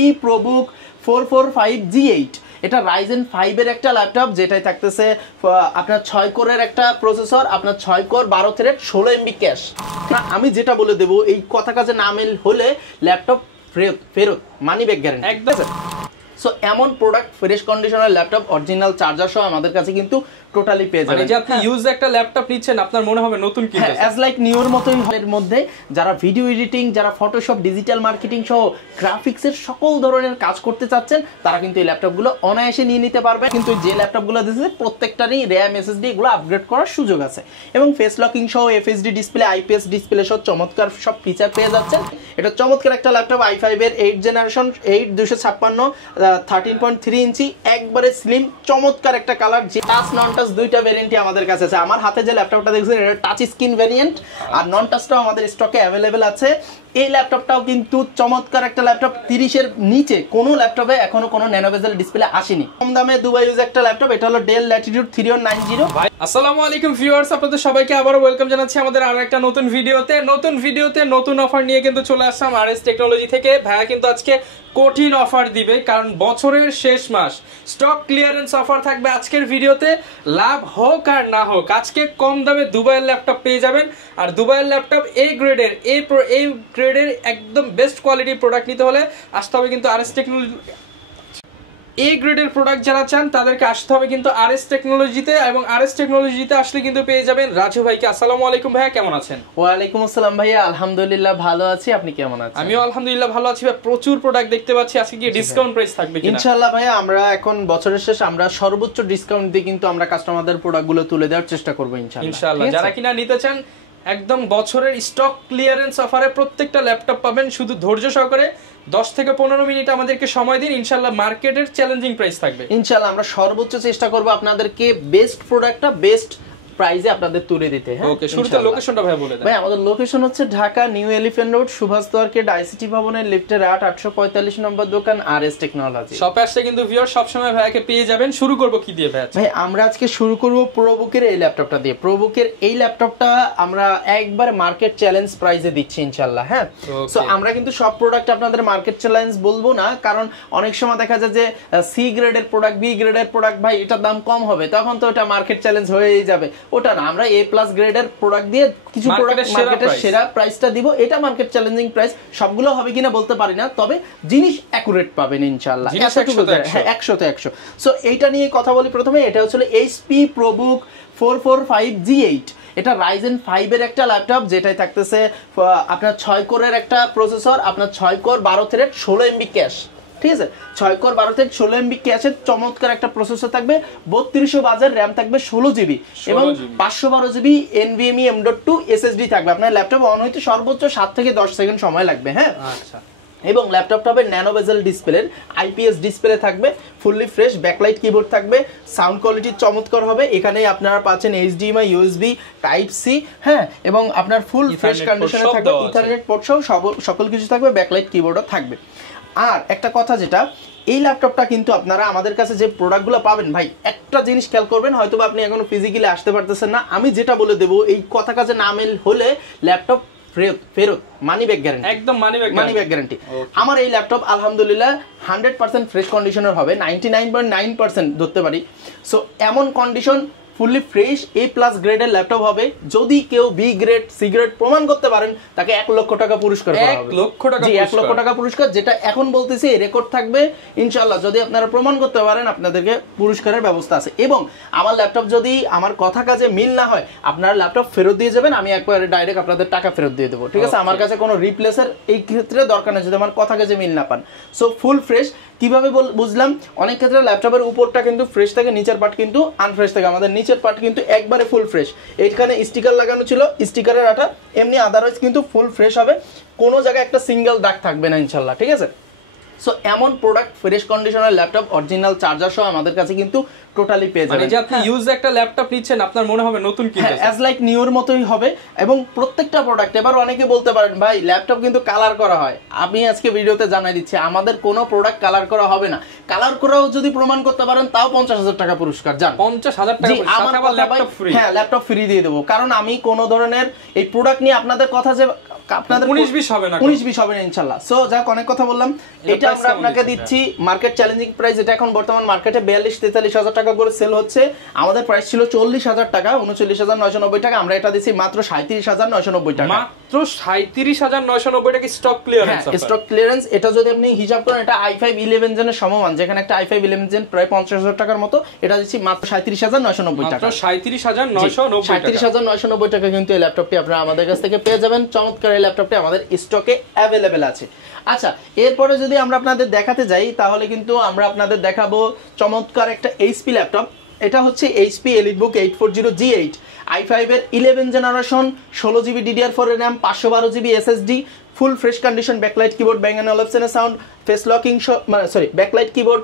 HP ProBook 445G8 এটা Ryzen 5 এর একটা ল্যাপটপ, যেটাই থাকতেছে আপনার 6 কোরের একটা প্রসেসর, আপনার 6 কোর 12 থ্রেড 16 MB ক্যাশ। না আমি যেটা বলে দেবো এই কথা কাজে না মিল হলে ল্যাপটপ ফেরত মানি ব্যাক গ্যারান্টি একদম। সো এমন প্রোডাক্ট ফ্রেশ কন্ডিশনের ল্যাপটপ অরিজিনাল চার্জার সহ আমাদের কাছে কিন্তু টোটালি পেয়ে যাবেন। মানে যে আপনি ইউজ একটা ল্যাপটপ নিচ্ছেন আপনার মনে হবে নতুন কিনতেছেন। অ্যাজ লাইক নিউর মতোই। এর মধ্যে যারা ভিডিও এডিটিং, যারা ফটোশপ, ডিজিটাল মার্কেটিং সহ গ্রাফিক্সের সকল ধরনের কাজ করতে চাচ্ছেন তারা কিন্তু এই ল্যাপটপগুলো অনায়াসে নিয়ে নিতে পারবে। কিন্তু যে ল্যাপটপগুলো দিয়েছে প্রত্যেকটারই র্যাম এসএসডি এগুলো আপগ্রেড করার সুযোগ আছে এবং ফেস লকিং সহ এফএসডি ডিসপ্লে, আইপিএস ডিসপ্লে সহ চমৎকার সব ফিচার পেয়ে যাচ্ছেন। এটা চমৎকার একটা ল্যাপটপ i5 এর 8 জেনারেশন 8256 13.3 ইঞ্চি একবারে স্লিম চমৎকার একটা কালার। যে টাচ নন টাচ দুইটা ভেরিয়েন্টই আমাদের কাছে আছে। আমার হাতে যে ল্যাপটপটা দেখছেন এটা টাচ স্ক্রিন ভেরিয়েন্ট আর নন টাচটাও আমাদের স্টকে অ্যাভেলেবেল আছে। এই ল্যাপটপটাও কিন্তু চমৎকার একটা ল্যাপটপ। 30 এর নিচে কোনো ল্যাপটপে এখনো কোনো ন্যানো বেজেল ডিসপ্লে আসেনি। কম দামে দুবাই ইউজ একটা ল্যাপটপ, এটা হলো ডেল ল্যাটিটিউড 3190। আসসালামু আলাইকুম ভিউয়ার্স, আপনাদের সবাইকে আবারো ওয়েলকাম জানাচ্ছি আমাদের আরো একটা নতুন ভিডিওতে। নতুন অফার নিয়ে কিন্তু চলে আসলাম আরএস টেকনোলজি থেকে। ভাইয়া কিন্তু আজকে কঠিন অফার দিবে, কারণ বছরের শেষ মাস স্টক ক্লিয়ারেন্স অফার থাকবে আজকের ভিডিওতে। লাভ হোক আর না হোক আজকে কম দামে দুবাইয়ের ল্যাপটপ পেয়ে যাবেন। আর দুবাইয়ের ল্যাপটপ এই গ্রেডের একদম বেস্ট কোয়ালিটির প্রোডাক্ট নিতে হলে আসতে হবে কিন্তু আরএস টেকনোলজি। এই গ্রেডের প্রোডাক্ট যারা চান তাদেরকে আসতে হবে কিন্তু আরএস টেকনোলজিতে, এবং আরএস টেকনোলজিতে আসলে কিন্তু পেয়ে যাবেন রাজু ভাইকে। আসসালামু আলাইকুম ভাইয়া, কেমন আছেন? ওয়ালাইকুম আসসালাম ভাইয়া, আলহামদুলিল্লাহ ভালো আছি, আপনি কেমন আছেন? আমিও আলহামদুলিল্লাহ ভালো আছি। প্রচুর প্রোডাক্ট দেখতে পাচ্ছি, আজকে কি ডিসকাউন্ট প্রাইস থাকবে কিনা? ইনশাআল্লাহ ভাইয়া, আমরা এখন বছরের শেষ আমরা সর্বোচ্চ ডিসকাউন্ট দিয়ে কিন্তু আমরা কাস্টমারদের প্রোডাক্টগুলো তুলে দেওয়ার চেষ্টা করব ইনশাআল্লাহ। যারা কিনা নিতে চান একদম বছরের স্টক ক্লিয়ারেন্স অফারে প্রত্যেকটা ল্যাপটপ পাবেন। শুধু ধৈর্য সহকারে 10 থেকে 15 মিনিট আমাদেরকে সময় দিন, ইনশাআল্লাহ মার্কেটের চ্যালেঞ্জিং প্রাইস থাকবে। ইনশাআল্লাহ আমরা সর্বোচ্চ চেষ্টা করব আপনাদেরকে বেস্ট প্রোডাক্টটা বেস্ট প্রাইসে আপনাদের তুলে দিতে। হ্যাঁ ওকে, শুরুতে লোকেশনটা ভাই বলে দেন। ভাই আমাদের লোকেশন হচ্ছে Dhaka New Elephant Road, Subhash market, ICT ভবনের লিফটের 845 নম্বর দোকান আরএস টেকনোলজি। শপে আসলে কিন্তু ভিউয়ার সব সময় ভাইকে পেয়ে যাবেন। শুরু করব কি দিয়ে ভাই? ভাই আমরা আজকে শুরু করব প্রোবুকের এই ল্যাপটপটা দিয়ে। প্রোবুকের এই ল্যাপটপটা আমরা একবার মার্কেট চ্যালেঞ্জ প্রাইসে দিচ্ছি ইনশাআল্লাহ। হ্যাঁ, সো আমরা কিন্তু সব প্রোডাক্ট আপনাদের মার্কেট চ্যালেঞ্জ বলবো না, কারণ অনেক সময় দেখা যায় যে সি গ্রেডের প্রোডাক্ট, বি গ্রেডের প্রোডাক্ট ভাই এটার দাম কম হবে, তখন তো এটা মার্কেট চ্যালেঞ্জ হয়েই যাবে। ওটা না, আমরা এ প্লাস গ্রেডের প্রোডাক্ট দিয়ে কিছু প্রোডাক্ট মার্কেটের সেরা প্রাইসটা দিব। এটা মার্কেট চ্যালেঞ্জিং প্রাইস, সবগুলো হবে কিনা বলতে পারি না, তবে জিনিস অ্যাকুরেট পাবেন ইনশাআল্লাহ। হ্যাঁ 100-100। সো এইটা নিয়ে কথা বলি প্রথমে। এটা হচ্ছে এইচপি প্রোবুক 445G8। এটা Ryzen 5 এর একটা ল্যাপটপ, যেটাই থাকতেছে আপনার 6 কোরের একটা প্রসেসর, আপনার 6 কোর 12 থ্রেড 16 MB ক্যাশ। ঠিক আছে, 6 কোর 12 থেকে 16 MB ক্যাশের চমৎকার একটা প্রসেসর থাকবে, 3200 বাজার র্যাম থাকবে 16 GB এবং 512 GB NVMe M.2 SSD থাকবে। আপনার ল্যাপটপ অন হইতে সর্বোচ্চ 7 থেকে 10 সেকেন্ড সময় লাগবে। হ্যাঁ আচ্ছা। এবং ল্যাপটপটা হবে ন্যানো বেজেল ডিসপ্লের, আইপিএস ডিসপ্লে থাকবে, ফুললি ফ্রেশ ব্যাকলাইট কিবোর্ড থাকবে, সাউন্ড কোয়ালিটি চমৎকার হবে। এখানেই আপনারা পাচ্ছেন HDMI, USB, টাইপ সি, হ্যাঁ, এবং আপনার ফুল ফ্রেশ কন্ডিশনে থাকবে, ইথারনেট পোর্ট সহ সকল কিছু থাকবে, ব্যাকলাইট কিবোর্ডও থাকবে। আর একটা কথা যেটা, এই ল্যাপটপটা কিন্তু আপনারা আমাদের কাছে যে প্রোডাক্টগুলো পাবেন ভাই একটা জিনিস খেয়াল করবেন, হয়তো আপনি এখনো ফিজিক্যালি আসতে পারতেছেন না, আমি যেটা বলে দেবো এই কথা কাজে না মিল হলে ল্যাপটপ ফেরত মানি ব্যাক গ্যারান্টি একদম মানি ব্যাক গ্যারান্টি। আমার এই ল্যাপটপ আলহামদুলিল্লাহ 100% ফ্রেশ কন্ডিশনের হবে, 99.9% ধরতে পারি। সো এমন কন্ডিশন ফুললি ফ্রেশ এ প্লাস গ্রেডের ল্যাপটপ হবে। যদি কেউ বি গ্রেড সি গ্রেড প্রমাণ করতে পারেন তাকে 1 লক্ষ টাকা পুরস্কার পাওয়া হবে। 1 লক্ষ টাকা পুরস্কার, যেটা এখন বলতেছি রেকর্ড থাকবে ইনশাআল্লাহ। যদি আপনারা প্রমাণ করতে পারেন আপনাদেরকে পুরস্কারের ব্যবস্থা আছে। এবং আমার ল্যাপটপ যদি আমার কথা কাজে মিল না হয় আপনারা ল্যাপটপ ফেরত দিয়ে যাবেন, আমি একবারে ডাইরেক্ট আপনাদের টাকা ফেরত দিয়ে দেবো। ঠিক আছে, আমার কাছে কোনো রিপ্লেসের এই ক্ষেত্রে দরকার নেই যদি আমার কথা কাজে মিল না পান। সো ফুল ফ্রেশ কিভাবে বুঝলাম, অনেক ক্ষেত্রে ল্যাপটপের উপরটা কিন্তু ফ্রেশ থাকে, নিচের পার্ট কিন্তু আনফ্রেশ থাকে। আমাদের নিচের পার্ট কিন্তু একবারে ফুল ফ্রেশ। এইখানে স্টিকার লাগানো ছিল, স্টিকারের আটা, এমনি আদারওয়াইজ কিন্তু ফুল ফ্রেশ হবে, কোনো জায়গায় একটা সিঙ্গেল দাগ থাকবে না ইনশাআল্লাহ। ঠিক আছে, সো এমন প্রোডাক্ট ফ্রেশ কন্ডিশনের ল্যাপটপ অরিজিনাল চার্জার সহ আমাদের কাছে কিন্তু টোটালি পেয়ে যাবেন। মানে যে আপনি ইউজ একটা ল্যাপটপ নিচ্ছেন আপনার মনে হবে নতুন কিনতেছেন। অ্যাজ লাইক নিউর মতোই হবে এবং প্রত্যেকটা প্রোডাক্ট। এবার অনেকে বলতে পারেন ভাই ল্যাপটপ কিন্তু কালার করা হয়, আমি আজকে ভিডিওতে জানাই দিচ্ছি আমাদের কোনো প্রোডাক্ট কালার করা হবে না। কালার করাও যদি প্রমাণ করতে পারেন তাও 50,000 টাকা পুরস্কার। জান 50,000 টাকা ল্যাপটপ ফ্রি। হ্যাঁ ল্যাপটপ ফ্রি দিয়ে দেবো, কারণ আমি কোনো ধরনের এই প্রোডাক্ট নিয়ে আপনাদের কথা যে আপনাদের 19-20 হবে না, 19-20 হবে না ইনশাআল্লাহ। সো যাক, অনেক কথা বললাম। এটা আমরা আপনাকে দিচ্ছি মার্কেট চ্যালেঞ্জিং প্রাইস, এটা এখন বর্তমান মার্কেটে 42-43 হাজার টাকা করে সেল হচ্ছে। আমাদের প্রাইস ছিল 40,000 টাকা, 39,990 টাকা, আমরা এটা দিচ্ছি মাত্র 37,990 টাকা। মাত্র 37,990 টাকা স্টক ক্লিয়ারেন্স। স্টক ক্লিয়ারেন্স, এটা যদি আপনি হিসাব করেন এটা i5 11 জেনের সমমান, যেখানে একটা i5 11 জেন প্রায় 50,000 টাকার মতো, এটা দিচ্ছি মাত্র 37,990 টাকা। মাত্র 37,990 টাকা কিন্তু এই ল্যাপটপটি আপনারা আমাদের কাছ থেকে পেয়ে যাবেন। চমৎকার এই ল্যাপটপটি আমাদের স্টকে অ্যাভেলেবেল আছে। আচ্ছা, এরপরে যদি আমরা আপনাদের দেখাতে যাই তাহলে কিন্তু আমরা আপনাদের দেখাবো চমৎকার একটা এইচপি ল্যাপটপ। এটা হচ্ছে HP EliteBook 840G8, i5 এর 11 জেনারেশন, 16GB DDR4 এর RAM, 512GB SSD, full fresh condition, backlight keyboard, Bang & Olufsen sound, face locking backlight keyboard,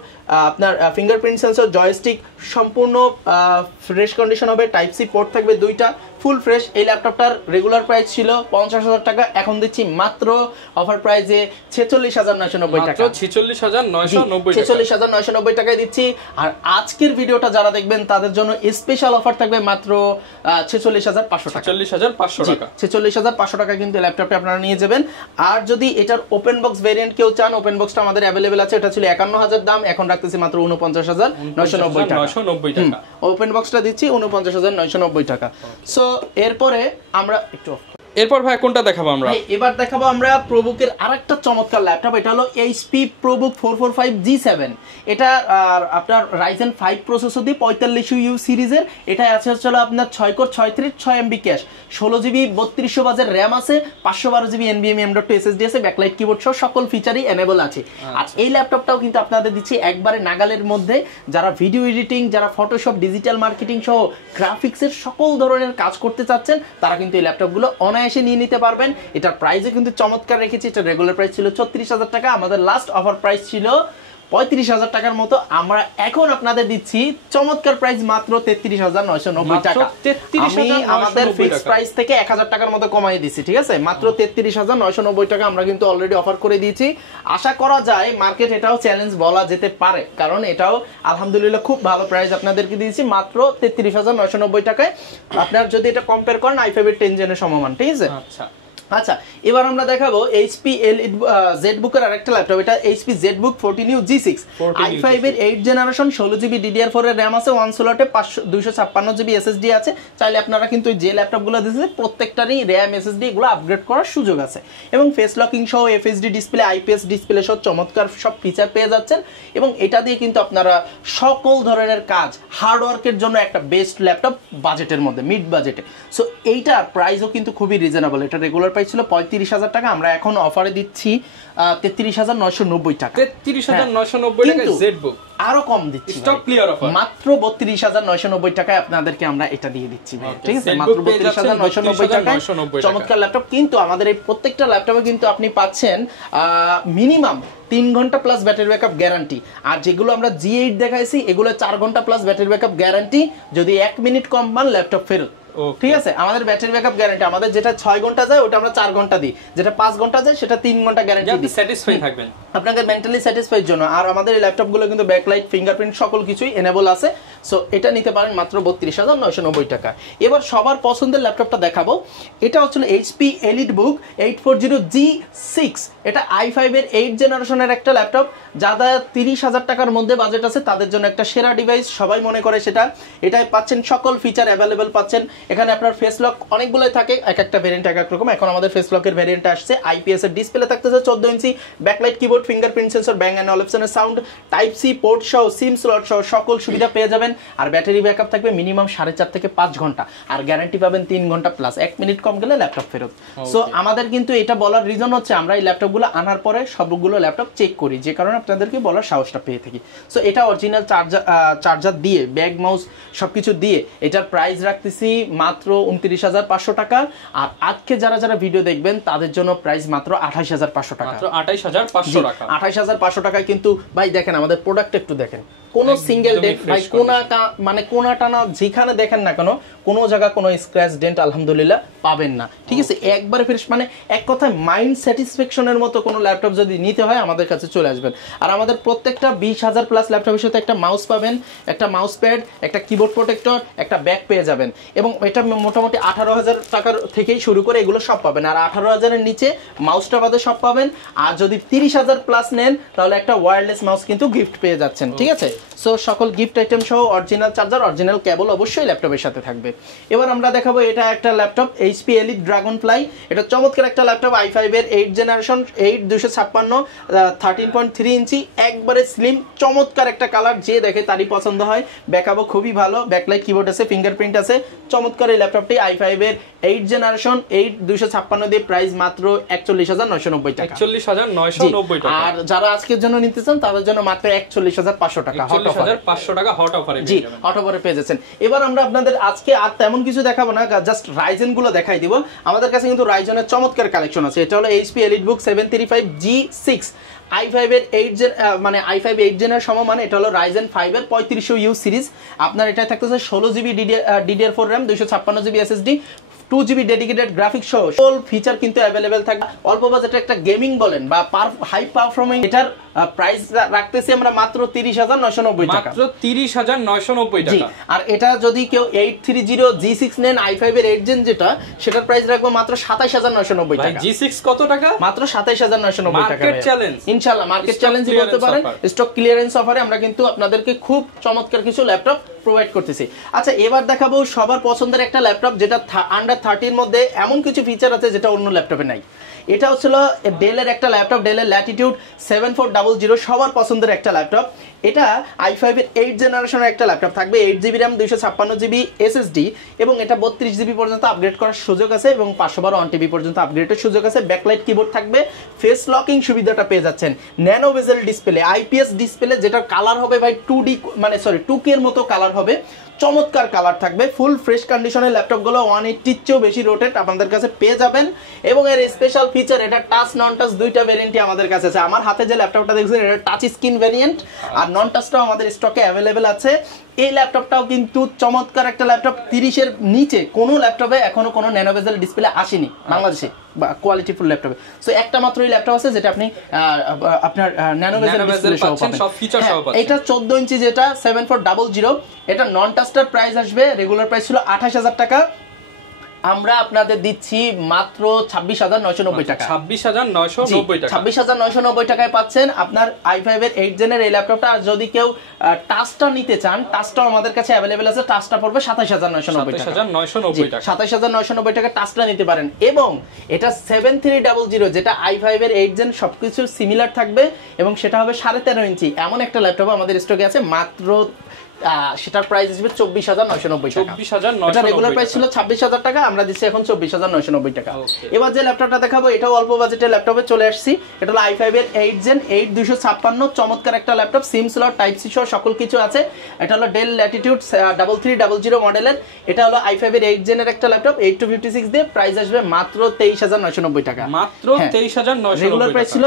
আপনার ফিঙ্গারপ্রিন্ট সেন্সর, জয়স্টিক, সম্পূর্ণ ফ্রেশ কন্ডিশন হবে। টাইপ সি পোর্ট থাকবে দুইটা, full fresh. এই ল্যাপটপটার regular price ছিল 50,000 টাকা, এখন দিচ্ছি মাত্র অফার প্রাইসে 46,990 টাকা। 46,990 টাকায় দিচ্ছি। আর আজকের ভিডিওটা যারা দেখবেন তাদের জন্য স্পেশাল অফার থাকবে মাত্র 46,500 টাকা। 46,500 টাকা কিন্তু ল্যাপটপটা আপনারা নিয়ে যাবেন। আর যদি এটার ওপেন বক্স ভেরিয়েন্ট কেউ চান, ওপেন বক্সটা আমাদের অ্যাভেলেবেল আছে। এটা ছিল 51,000 দাম, এখন রাখতেছি মাত্র 49,990 টাকা। ওপেন বক্সটা দিচ্ছি 49,990 টাকা। সো এরপরে আমরা একটু এরপর ভাই কোনটা দেখাবো আমরা? এবার দেখাবো আমরা প্রোবুকের আরেকটা চমৎকার ল্যাপটপ। এটা হলো HP ProBook 445G7। এটা আপনার Ryzen 5 প্রসেসর দিয়ে 45U সিরিজের। এটা আছে হচ্ছে আপনার 6 core 6 thread 6 MB cash, 16GB 3200 বাজের RAM আছে, 512GB NVMe M.2 SSD আছে, ব্যাকলাইট কিবোর্ড সহ সকল ফিচারই এনেবল আছে। আর এই ল্যাপটপটাও কিন্তু আপনাদের দিচ্ছি একবারে নাগালের মধ্যে। যারা ভিডিও এডিটিং, যারা ফটোশপ, ডিজিটাল মার্কেটিং সহ গ্রাফিক্সের সকল ধরনের কাজ করতে চাচ্ছেন, তারা কিন্তু এই ল্যাপটপগুলো অনায়াসে নিয়ে নিতে পারবেন। এটার প্রাইসে কিন্তু চমৎকার রেখেছি। এটা রেগুলার প্রাইস ছিল 36,000 টাকা, আমাদের লাস্ট অফার প্রাইস ছিল 35,000 টাকার মতো। আমরা এখন আপনাদের দিচ্ছি চমৎকার প্রাইস মাত্র 33,990 টাকা। আমি আমাদের ফিক্সড প্রাইস থেকে 1,000 টাকার মতো কমাই দিয়েছি, ঠিক আছে? মাত্র 33,990 টাকা আমরা কিন্তু অলরেডি অফার করে দিয়েছি। আশা করা যায় মার্কেট এটাও চ্যালেঞ্জ বলা যেতে পারে, কারণ এটাও আলহামদুলিল্লাহ খুব ভালো প্রাইস আপনাদেরকে দিয়েছি মাত্র 33,990 টাকায়। আপনার যদি এটা কম্পেয়ার করেন i5 এর 10 জেনের সমমান, ঠিক আছে? আচ্ছা, এবার আমরা দেখাবো HP ZBook এর আরেকটা ল্যাপটপ। এটা HP ZBook 14U G6, i5 এর 8 জেনারেশন, 16GB DDR4 এর RAM আছে, 1 স্লটে 256GB SSD আছে। চাইলে আপনারা কিন্তু যে ল্যাপটপগুলো দিয়েছে প্রত্যেকটারই RAM SSD এগুলো আপগ্রেড করার সুযোগ আছে। এবং ফেস লকিং সহ FHD ডিসপ্লে, IPS ডিসপ্লে সহ চমৎকার সব ফিচার পেয়ে যাচ্ছেন। এবং এটা দিয়ে কিন্তু আপনারা সকল ধরনের কাজ, হার্ড ওয়ার্কের জন্য একটা বেস্ট ল্যাপটপ বাজেটের মধ্যে, মিড বাজেটে। সো এইটার প্রাইসও কিন্তু খুবই রিজনেবল। এটা রেগুলার প্রাইস ছিল 35,000 টাকা, আমরা এখন অফারে দিচ্ছি 33,990 টাকা। 33,990 টাকা ZBook আরো কম দিচ্ছি, স্টক ক্লিয়ার অফার মাত্র 32,990 টাকায় আপনাদেরকে আমরা এটা দিয়ে দিচ্ছি, ঠিক আছে? মাত্র 32,990 টাকায় চমৎকার ল্যাপটপ। কিন্তু আমাদের এই প্রত্যেকটা ল্যাপটপে কিন্তু আপনি পাচ্ছেন মিনিমাম 3 ঘন্টা প্লাস ব্যাটারি ব্যাকআপ গ্যারান্টি। আর যেগুলো আমরা G8 দেখাইছি এগুলো 4 ঘন্টা প্লাস ব্যাটারি ব্যাকআপ গ্যারান্টি। যদি 1 মিনিট কম পান ল্যাপটপ ফেরত, ঠিক আছে? আমাদের ব্যাটারি ব্যাকআপ গ্যারান্টি, আমাদের যেটা 6 ঘন্টা যায় ওটা আমরা 4 ঘন্টা দিই, যেটা 5 ঘন্টা যায় সেটা 3 ঘন্টা গ্যারান্টি দিই। স্যাটিসফাই থাকবেন, আপনাকে মেন্টালি স্যাটিসফাইড জন্য। আর আমাদের এই ল্যাপটপগুলো কিন্তু ব্যাকলাইট, ফিঙ্গারপ্রিন্ট সকল কিছুই এনেবল আছে। সো এটা নিতে পারেন মাত্র 32,990 টাকা। এবার সবার পছন্দের ল্যাপটপটা দেখাবো। এটা হচ্ছে HP EliteBook 840G6। এটা i5 এর 8 জেনারেশনের একটা ল্যাপটপ। যারা 30,000 টাকার মধ্যে বাজেট আছে তাদের জন্য একটা সেরা ডিভাইস, সবাই মনে করে সেটা। এটাই পাচ্ছেন সকল ফিচার অ্যাভেলেবেল পাচ্ছেন। এখানে আপনার ফেস লক অনেকগুলোই থাকে, এক একটা ভেরিয়েন্ট এক এক রকম। এখন আমাদের ফেস লকের ভেরিয়েন্ট আসছে, IPS এর ডিসপ্লে থাকতেছে 14 inch, backlight keyboard, fingerprint sensor, Bang & Olufsen sound, type C port সহ সিম স্লট সহ সকল সুবিধা পেয়ে যাবেন। আর ব্যাটারি ব্যাকআপ থাকবে মিনিমাম 4.5 থেকে 5 ঘন্টা, আর গ্যারান্টি পাবেন 3 ঘন্টা প্লাস, 1 মিনিট কম গেলে ল্যাপটপ ফেরত। সো আমাদের কিন্তু এটা বলার রিজন হচ্ছে আমরা এই ল্যাপটপগুলো আনার পরে সবগুলো ল্যাপটপ চেক করি, যে কারণে আপনাদেরকে বলার সাহসটা পেয়ে থাকি। সো এটা অরিজিনাল চার্জার দিয়ে, ব্যাগ মাউস সবকিছু দিয়ে এটার প্রাইস রাখতেছি মাত্র 29,500 টাকা। আর আজকে যারা যারা ভিডিও দেখবেন তাদের জন্য প্রাইস মাত্র 28,500 টাকা। মাত্র 28,500 টাকা। 28,500 টাকায় কিন্তু ভাই দেখেন আমাদের প্রোডাক্ট একটু দেখেন কোনো সিঙ্গেল ডেন্ট ভাই, মানে কোনা টানা যেখানে দেখেন না কেন কোনো জায়গা কোনো স্ক্র্যাচ ডেন্ট আলহামদুলিল্লাহ পাবেন না। ঠিক আছে, একবারে ফ্রেশ, মানে এক কথায় মাইন্ড স্যাটিসফ্যাকশনের মতো কোনো ল্যাপটপ যদি নিতে হয় আমাদের কাছে চলে আসবেন। আর আমাদের প্রত্যেকটা 20,000 প্লাস ল্যাপটপের সাথে একটা মাউস পাবেন, একটা মাউস প্যাড, একটা কিবোর্ড প্রোটেক্টর, একটা ব্যাগ পেয়ে যাবেন। এবং এটা মোটামুটি 18,000 টাকার থেকেই শুরু করে এগুলো সব পাবেন। আর 18,000-এর নিচে মাউসটা বাদে সব পাবেন। আর যদি 30,000 প্লাস নেন তাহলে একটা ওয়্যারলেস মাউস কিন্তু গিফট পেয়ে যাচ্ছেন। ঠিক আছে, সো সকল গিফট আইটেম সহ অরিজিনাল চার্জার, অরিজিনাল কেবল অবশ্যই ল্যাপটপের সাথে থাকবে। এবার আমরা দেখাবো এটা একটা ল্যাপটপ HP Elite Dragonfly। এটা চমৎকার একটা ল্যাপটপ, i5 এর 8 জেনারেশন, 8256 13.3 ইঞ্চি, একবারে স্লিম, চমৎকার একটা কালার, যে দেখে তারই পছন্দ হয়। ব্যাকআপও খুবই ভালো, ব্যাকলাইট কিবোর্ড আছে, ফিঙ্গারপ্রিন্ট আছে। চমৎকার এই ল্যাপটপটি i5 এর 8 জেনারেশন 8256 দিয়ে প্রাইস মাত্র 41,990 টাকা। 41,990 টাকা। আর যারা আজকের জন্য নিতে চান তাদের জন্য মাত্র 41,500 টাকা, 41,500 টাকা হট অফারে পেয়ে যাবেন। হট অফারে পেয়ে যাচ্ছেন। এবার আমরা আপনাদের আজকে আর তেমন কিছু দেখাবো না, জাস্ট রাইজেন গুলো দেখাই দিব। আমাদের কাছে কিন্তু রাইজেনের চমৎকার কালেকশন আছে। এটা হলো HP EliteBook 735G6 i5 এর 8 জেন, মানে i5 8 জেনের সমমান। এটা হলো Ryzen 5 এর 3500U সিরিজ। আপনার এটা থাকতেছে 16GB DDR4 RAM, 256GB SSD, 2GB dedicated graphics সহ সকল ফিচার কিন্তু अवेलेबल থাকবে। অল্প বাজেটে একটা গেমিং বলেন বা হাই পারফরম্যান্স, এটার প্রাইস রাখতেছি আমরা মাত্র 30,990 টাকা, মাত্র 30,990 টাকা। আর এটা যদি কেউ 830G6 নেন i5 এর 8 জেন যেটা, সেটার প্রাইস রাখবো মাত্র 27,990 টাকা। G6 কত টাকা? মাত্র 27,990 টাকা। মার্কেট চ্যালেঞ্জ, ইনশাআল্লাহ মার্কেট চ্যালেঞ্জই বলতে পারেন। স্টক ক্লিয়ারেন্স অফারে আমরা কিন্তু আপনাদেরকে খুব চমৎকার কিছু ল্যাপটপ প্রোভাইড করতেছি। আচ্ছা, এবার দেখাবো সবার পছন্দের একটা ল্যাপটপ, যেটা আন্ডার 30 এর মধ্যে এমন কিছু ফিচার আছে যেটা অন্য ল্যাপটপে নাই। এটা হচ্ছিল ডেলের একটা ল্যাপটপ, ডেলের ল্যাটিটিউড 7400, সবার পছন্দের একটা ল্যাপটপ। এটা i5 এর 8 জেনারেশনের একটা ল্যাপটপ, থাকবে 8GB RAM, 256GB SSD, এবং এটা 32GB পর্যন্ত আপগ্রেড করার সুযোগ আছে এবং 512 1TB পর্যন্ত আপগ্রেডের সুযোগ আছে। ব্যাকলাইট কিবোর্ড থাকবে, ফেস লকিং সুবিধাটা পেয়ে যাচ্ছেন, ন্যানো বেজেল ডিসপ্লে, IPS ডিসপ্লে, যেটার কালার হবে ভাই 2K এর মতো কালার হবে, চমৎকার কালার থাকবে। ফুল ফ্রেশ কন্ডিশনের ল্যাপটপগুলো 180 চেয়েও বেশি রোটেট আপনাদের কাছে পেয়ে যাবেন। এবং এর স্পেশাল ফিচার, এটা টাচ নন টাচ দুইটা ভেরিয়েন্টই আমাদের কাছে আছে। আমার হাতে যে ল্যাপটপটা দেখছেন এটা টাচ স্ক্রিন ভেরিয়েন্ট, আর নন টাচটাও আমাদের স্টকে অ্যাভেলেবেল আছে। এই ল্যাপটপটাও কিন্তু চমৎকার একটা ল্যাপটপ। 30 এর নিচে কোনো ল্যাপটপে এখনো কোনো ন্যানো বেজেল ডিসপ্লে আসেনি বাংলাদেশে বা কোয়ালিটিফুল ল্যাপটপে। সো একটা মাত্রই ল্যাপটপ আছে যেটা আপনি আপনার ন্যানো বেজেল ডিসপ্লে সহ পাবেন, সব ফিচার সহ পাবেন। এটা 14 ইঞ্চি যেটা 7400, এটা নন টাচটার প্রাইস আসবে, রেগুলার প্রাইস ছিল 28,000 টাকা, আমরা আপনাদের দিচ্ছি মাত্র 26,990 টাকা। 26,990 টাকা, 26,990 টাকায় পাচ্ছেন আপনার i5 এর 8 জেনের এই ল্যাপটপটা। আর যদি কেউ টাচটা নিতে চান, টাচটাও আমাদের কাছে অ্যাভেলেবেল আছে, টাচটা পড়বে 27,990 টাকা, 27,990 টাকা টাচটা নিতে পারেন। এবং এটা 7300, যেটা i5 এর 8 জেন সবকিছু সিমিলার থাকবে, এবং সেটা হবে 13.5 ইঞ্চি। এমন একটা ল্যাপটপ আমাদের স্টকে আছে, মাত্র সেটার প্রাইস আসবে 24,990 টাকা। এটা রেগুলার প্রাইস ছিল 26,000 টাকা, আমরা দিচ্ছি এখন 24,990 টাকা। এবার যে ল্যাপটপটা দেখাবো এটাও অল্প বাজেটের ল্যাপটপে চলে আসছি। এটা হলো i5 এর 8 জেন 8256, চমৎকার একটা laptop, sim slot, type C সহ সকল কিছু আছে। এটা হলো ডেল ল্যাটিটিউড 3300 মডেলের। এটা হলো i5 এর 8 জেনের একটা ল্যাপটপ, 8256 দিয়ে প্রাইস আসবে মাত্র 23,990 টাকা, মাত্র 23,990। রেগুলার প্রাইস ছিল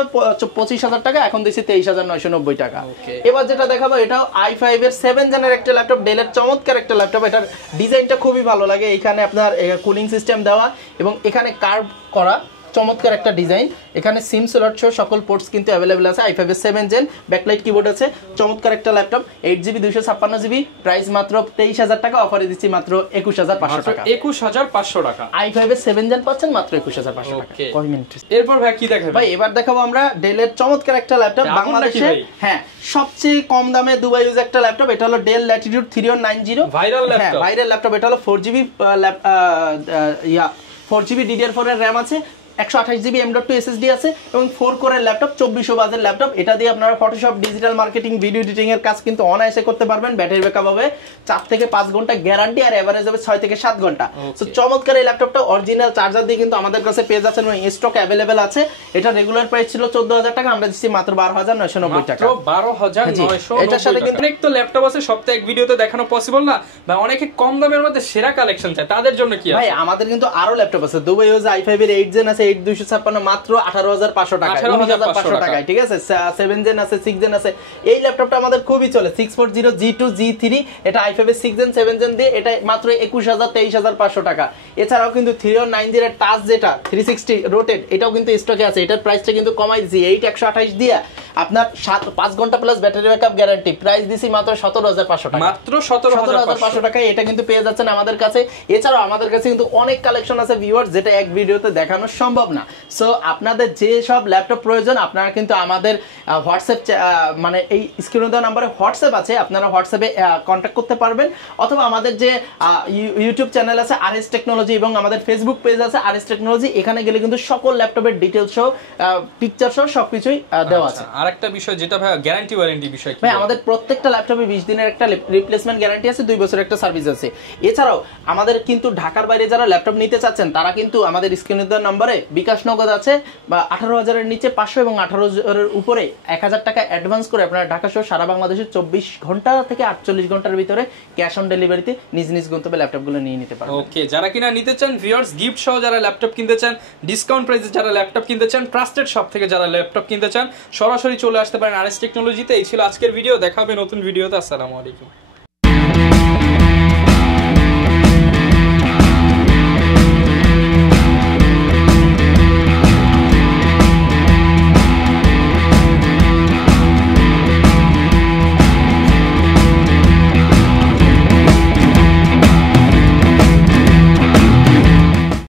25,000 টাকা, এখন দিচ্ছি 23,990 টাকা। এবার যেটা দেখাবো এটাও i5 এর 7 জেনের একটা ল্যাপটপ, ডেলের চমৎকার একটা ল্যাপটপ। এটার ডিজাইনটা খুবই ভালো লাগে, এখানে আপনার কুলিং সিস্টেম দেওয়া এবং এখানে কার্ভ করা চমৎকার একটা ডিজাইন। এখানে সিম স্লট সহ সকল পোর্টস কিন্তু अवेलेबल আছে। i5 এর 7 জেন, ব্যাকলাইট কিবোর্ড আছে, চমৎকার একটা ল্যাপটপ, 8GB 256GB, প্রাইস মাত্র 23,000 টাকা, অফারে দিচ্ছি মাত্র 21,500 টাকা, 21,500 টাকা। i5 এর 7 জেন পাচ্ছেন মাত্র 21,500 টাকা। কয় মিনিট? এরপর ভাই কি দেখাবো? ভাই এবার দেখাবো আমরা ডেলের চমৎকার একটা ল্যাপটপ, বাংলাদেশে হ্যাঁ সবচেয়ে কম দামে দুবাই ইউজ একটা ল্যাপটপ। এটা হলো del Latitude 3190, viral laptop, viral laptop. এটা হলো 4GB DDR4 এর RAM আছে, 128GB M.2 SSD আছে এবং 4 কোরের ল্যাপটপ, 2400 ওয়াটের ল্যাপটপ। এটা দিয়ে আপনারা Photoshop, digital marketing, video editing এর কাজ কিন্তু অনায়াসে করতে পারবেন। ব্যাটারি ব্যাকআপ হবে 4 থেকে 5 ঘন্টা গ্যারান্টি, আর এভারেজ হবে 6 থেকে 7 ঘন্টা। সো চমৎকার এই ল্যাপটপটা অরিজিনাল চার্জার দিয়ে কিন্তু আমাদের কাছে পেয়ে যাচ্ছেন এবং স্টক अवेलेबल আছে। এটা রেগুলার প্রাইস ছিল 14,000 টাকা, আমরা দিচ্ছি মাত্র 12,990 টাকা, মাত্র 12,990। এটার সাথে কিন্তু অনেক তো ল্যাপটপ আছে, সবটা এক ভিডিওতে দেখানো পসিবল না, বা অনেকে কম দামের মধ্যে সেরা কালেকশন চায়, তাদের জন্য কি আছে? ভাই আমাদের কিন্তু আরো ল্যাপটপ আছে। দুবাই ইউজ i5 এর 8 জেন আছে, 8256 মাত্র 18500 টাকা, 19500 টাকায়, ঠিক আছে। 7 জেন আছে, 6 জেন আছে। এই ল্যাপটপটা আমাদের খুবই চলে, 640 G2 G3, এটা i5 এর 6 জেন 7 জেন দিয়ে, এটা মাত্র 21000 23500 টাকা। এছাড়াও কিন্তু 3190 এর টাচ যেটা 360 রোটেট, এটাও কিন্তু স্টকে আছে। এটার প্রাইসটা কিন্তু কমাই দিয়েছি 8128 দিয়ে, আপনার 5 ঘন্টা plus battery backup guarantee, price দিছি মাত্র 17500 টাকা, মাত্র 17500 টাকায় এটা কিন্তু পেয়ে যাচ্ছেন আমাদের কাছে। এছাড়াও আমাদের কাছে কিন্তু অনেক কালেকশন আছে ভিউয়ার্স, যেটা এক ভিডিওতে দেখানো সম্ভব না। সো আপনাদের যে সব ল্যাপটপ প্রয়োজন, আপনারা কিন্তু আমাদের হোয়াটসঅ্যাপ মানে এই স্ক্রিনে দেওয়া নম্বরে হোয়াটসঅ্যাপ আছে, আপনারা হোয়াটসঅ্যাপে কন্ট্যাক্ট করতে পারবেন, অথবা আমাদের যে ইউটিউব চ্যানেল আছে RS টেকনোলজি এবং আমাদের ফেসবুক পেজ আছে RS টেকনোলজি, এখানে গেলে কিন্তু সকল ল্যাপটপের ডিটেইলস সহ পিকচার সহ সবকিছুই দেওয়া আছে। আরেকটা বিষয় যেটা ভাই গ্যারান্টি ওয়ারেন্টি বিষয় কি ভাই, আমাদের প্রত্যেকটা ল্যাপটপে 20 দিনের একটা রিপ্লেসমেন্ট গ্যারান্টি আছে, 2 বছরের একটা সার্ভিস আছে। এছাড়াও আমাদের কিন্তু ঢাকার বাইরে যারা ল্যাপটপ নিতে চাচ্ছেন, তারা কিন্তু আমাদের স্ক্রিনে দেওয়া নম্বরে বিকাশ নগদ আছে, বা 18,000 এর নিচে 500 এবং 18,000 এর উপরে 1000 টাকা অ্যাডভান্স করে আপনারা ঢাকা সহ সারা বাংলাদেশে 24 ঘন্টা থেকে 48 ঘন্টার ভিতরে ক্যাশ অন ডেলিভারিতে নিজ নিজ গন্তব্যে ল্যাপটপগুলো নিয়ে নিতে পারবেন। ওকে, যারা কিনা নিতে চান ভিউয়ার্স, গিফট সহ যারা ল্যাপটপ কিনতে চান, ডিসকাউন্ট প্রাইসে যারা ল্যাপটপ কিনতে চান, ট্রাস্টেড শপ থেকে যারা ল্যাপটপ কিনতে চান, সরাসরি চলে আসতে পারেন RS টেকনোলজিতে। এই ছিল আজকের ভিডিও, দেখা হবে নতুন ভিডিওতে। আসসালামু আলাইকুম।